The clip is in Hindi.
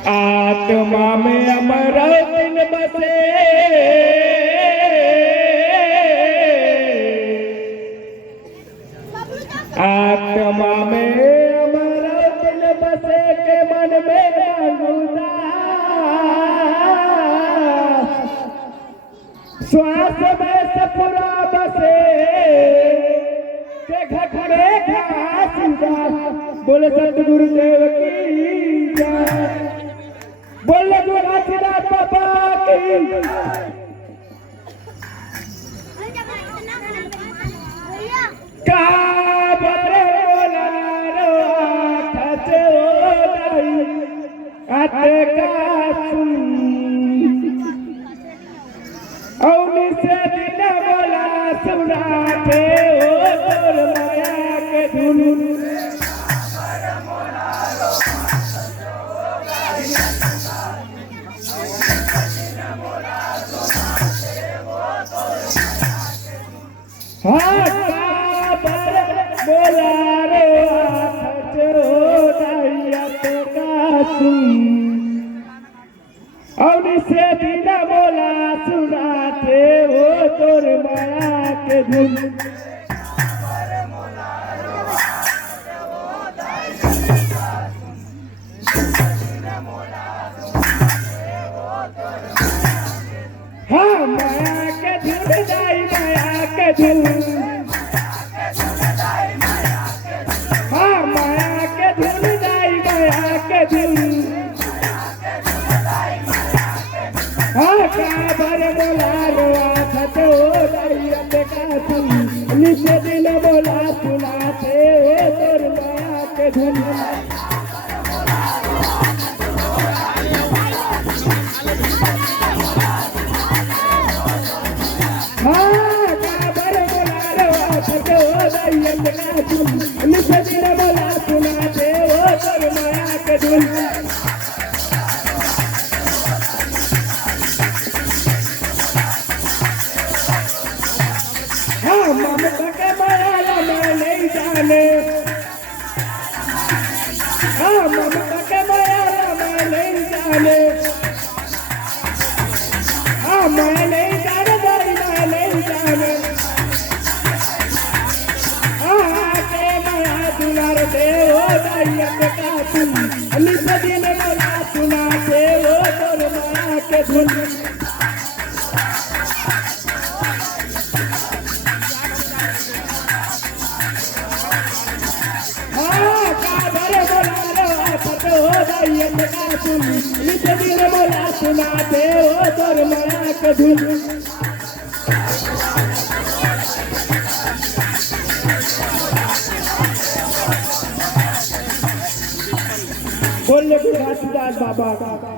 आत्मा में अमर दिन बसे, आत्मा में अमर दिल बसे के मन में मांगूदा, श्वास में सपुरा बसे के घटरे घासीदा। बोले सतगुरुदेव की जय, बोले घासीदास बाबा की। काबरे बोला रो आठे ओदाई आटे का सुन, औनी से दिन बोला सुनाते ओ तोर माया के धुन। हाँ बोला रे और से बिना बोला सुनाते हो तोर माया के धुन। हाँ माया के धुन दाई माया के धुन, हाँ माया के धुन दाई माया के धुन। हाँ काबर बोला रो आठे ओदाई आटे का सुन, नित्य दिन बोला सुनाते हो तोर माया के धुन। नित्य दिन बोला सुनाते हो तोर माया के धुन। हाँ ममता के माया मैं नहीं जाने, हाँ ममता के माया मैं नहीं जाने, हाँ मैं नहीं जाने दाई मैं नहीं जाने। सुनाते हो दाई आटे का सुन, नित्य दिन बोला सुनाते हो तोर माया के धुन। हाँ काबर बोला रो आठे ओदाई आटे का सुन, नित्य दिन बोला सुनाते हो तोर माया के धुन। बोले घासीदास बाबा का।